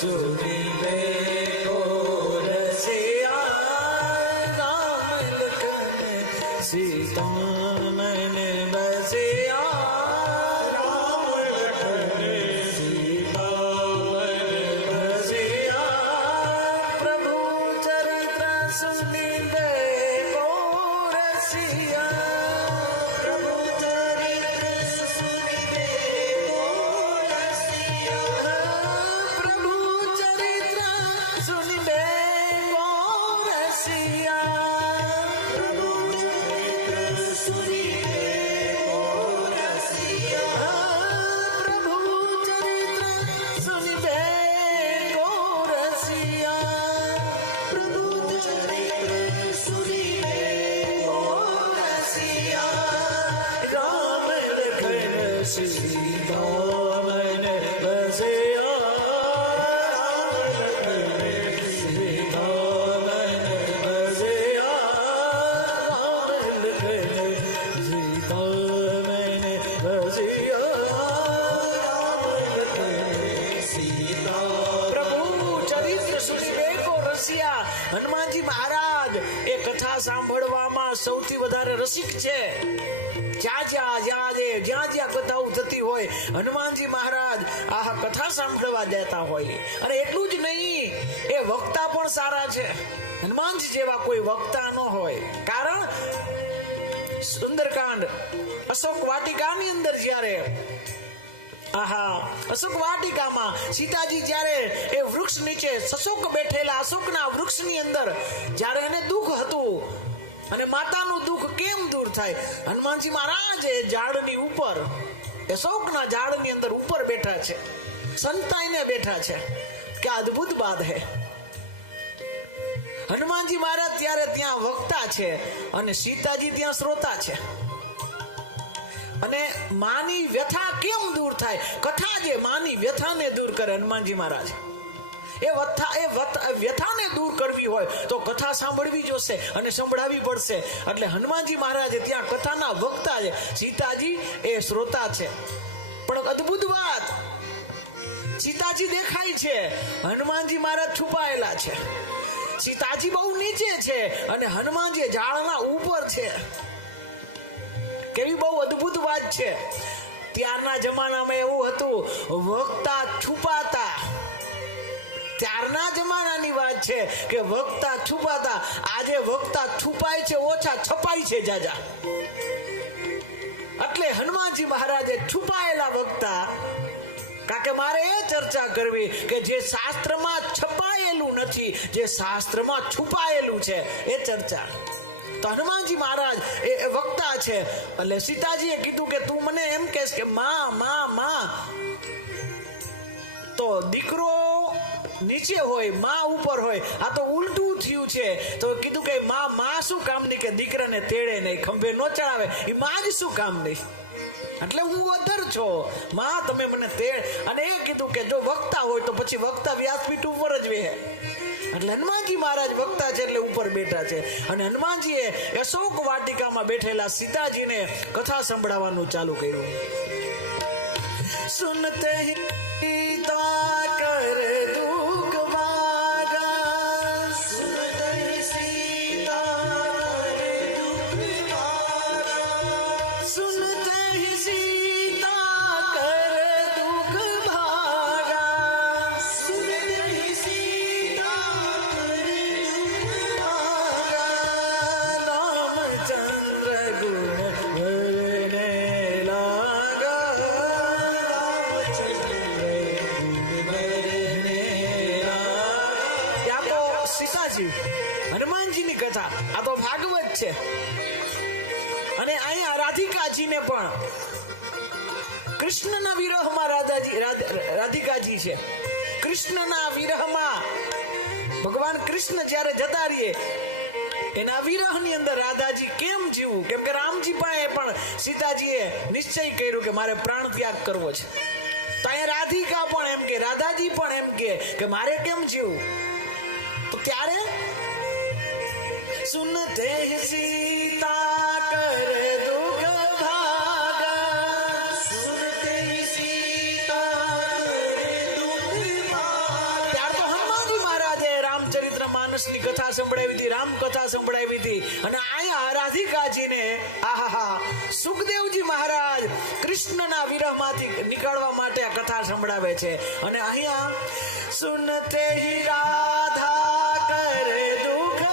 सुनी देखो रसिया राम लखन सीता मन बसिया राम लखन सीता मन बसिया प्रभु चरित्र सुनी देखो रसिया प्रभु चरित्र सुनी देखो रसिया प्रभु चरित्र सुनी देखो रसिया प्रभु चरित्र सुनी देखो रसिया प्रभु चरित्र सुनी देखो रसिया प्रभु चरित्र सुनी देखो रसिया राम लखन सीता मन बसिया राम लखन सीता मन बसिया राम लखन सीता मन बसिया राम लखन सीता प्रभु चरित्र सुनी देखो रसिया હનુમાનજી મહારાજ એ કથા સાંભળવામાં સૌથી વધારે રસિક છે. જ્યાં કથાઓ થતી હોય હનુમાનજી મહારાજ આ કથા સાંભળવા દેતા હોય. અને એટલું જ નહીં, એ વક્તા પણ સારા છે. હનુમાનજી જેવા કોઈ વક્તા ન હોય. કારણ સુંદરકાંડ અશોક વાટિકાની અંદર જ્યારે અશોક વાટિકામાં સીતાજી જ્યારે એ વૃક્ષ નીચે સશોક બેઠેલા અશોકના વૃક્ષની અંદર જ્યારે એને દુઃખ હતું અને માતાનું દુઃખ કેમ દૂર થાય, હનુમાનજી મહારાજ એ ઝાડની ઉપર અશોકના ઝાડની અંદર ઉપર બેઠા છે, સંતાઈને બેઠા છે. કે અદ્ભુત બાત હે. હનુમાનજી મહારાજ ત્યારે ત્યાં વક્તા છે અને સીતાજી ત્યાં શ્રોતા છે. અને માની વ્યથા કેમ દૂર થાય? કથા જે માની વ્યથાને દૂર કરે હનુમાનજી મહારાજ. એ વ્યથાને દૂર કરવી હોય તો કથા સાંભળવી જોશે અને સંભળાવી પડશે. એટલે હનુમાનજી મહારાજ ત્યાં કથાના વક્તા છે, સીતાજી એ શ્રોતા છે. પણ અદ્ભુત વાત, સીતાજી દેખાય છે, હનુમાનજી મહારાજ છુપાયેલા છે. સીતાજી બહુ નીચે છે અને હનુમાનજી ઝાડના ઉપર છે. કેવી બહુ અદ્ભુત વાત છે. ત્યારના જમાનામાં એવું હતું, વક્તા છુપાતા. ત્યારના જમાનાની વાત છે કે વક્તા છુપાતા. આજે વક્તા છુપાય છે ઓછા, છપાય છે જાજા. એટલે હનુમાનજી મહારાજે છુપાયેલા વક્તા, કારણ કે મારે એ ચર્ચા કરવી કે જે શાસ્ત્રમાં છપાયેલું નથી, જે શાસ્ત્રમાં છુપાયેલું છે, એ ચર્ચા. તો હનુમાનજી મહારાજ એ વક્તા છે. એટલે સીતાજીએ કીધું કે તું મને એમ કહેશ કે માં. તો દીકરો નીચે હોય, માં ઉપર હોય. આ તો ઉલટું થયું છે. તો કીધું કે માં શું કામની કે દીકરાને તેડે નહીં, ખંભે નો ચડાવે, એ માં જ શું કામની. એટલે હું અધર છો, માં તમે મને તેડ. અને એ કીધું કે જો વક્તા હોય તો પછી વક્તા વ્યાસપીઠ ઉપર જ વેહે. એટલે હનુમાનજી મહારાજ વક્તા છે એટલે ઉપર બેઠા છે. અને હનુમાનજીએ અશોક વાટિકામાં બેઠેલા સીતાજીને કથા સંભળાવવાનું ચાલુ કર્યું. સુનતે સીતા કર દુઃખ ભાગા, સુનતે સીતા કર દુઃખ ભાગા, સુનતે સીતા કર દુઃખ ભાગા, સુનતે સીતા કર દુઃખ ભાગા. રામચંદ્ર ગુણ ભરને લાગા, હનુમાનજીની કથા આ તો ભાગવત છે. અને અહીંયા રાધિકાજીને પણ કૃષ્ણના વિરહમાં રાધિકાજી છે. કૃષ્ણના વિરહમાં ભગવાન કૃષ્ણ જ્યારે જતા રહીએ એના વિરહની અંદર રાધાજી કેમ જીવવું? કેમ કે રામજી પણ સીતાજીએ નિશ્ચય કર્યો કે મારે પ્રાણ ત્યાગ કરવો છે. તો અહીંયા રાધિકા પણ એમ કે, રાધાજી પણ એમ કે મારે કેમ જીવવું? તો ત્યારે સુનતે સીતા કર દુઃખ ભાગા, સુનતે સીતા કર દુઃખ ભાગા. કૃષ્ણની કથા સંભળાવી હતી, રામ કથા સંભળાવી હતી, અને અહીંયા રાધિકાજીને આહા સુખદેવજી મહારાજ કૃષ્ણના વિરહમાંથી નીકળવા માટે આ કથા સંભળાવે છે. અને અહીંયા સુનતે હી રાધા કરે દુઃખ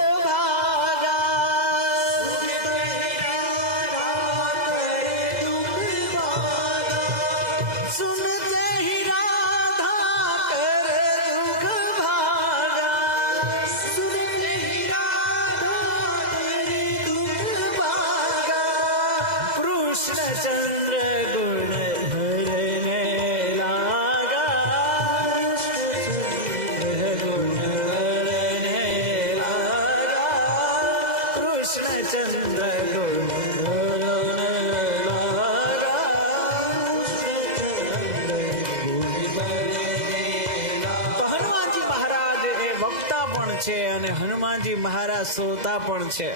છે અને હનુમાનજી મહારાજ શ્રોતા પણ છે.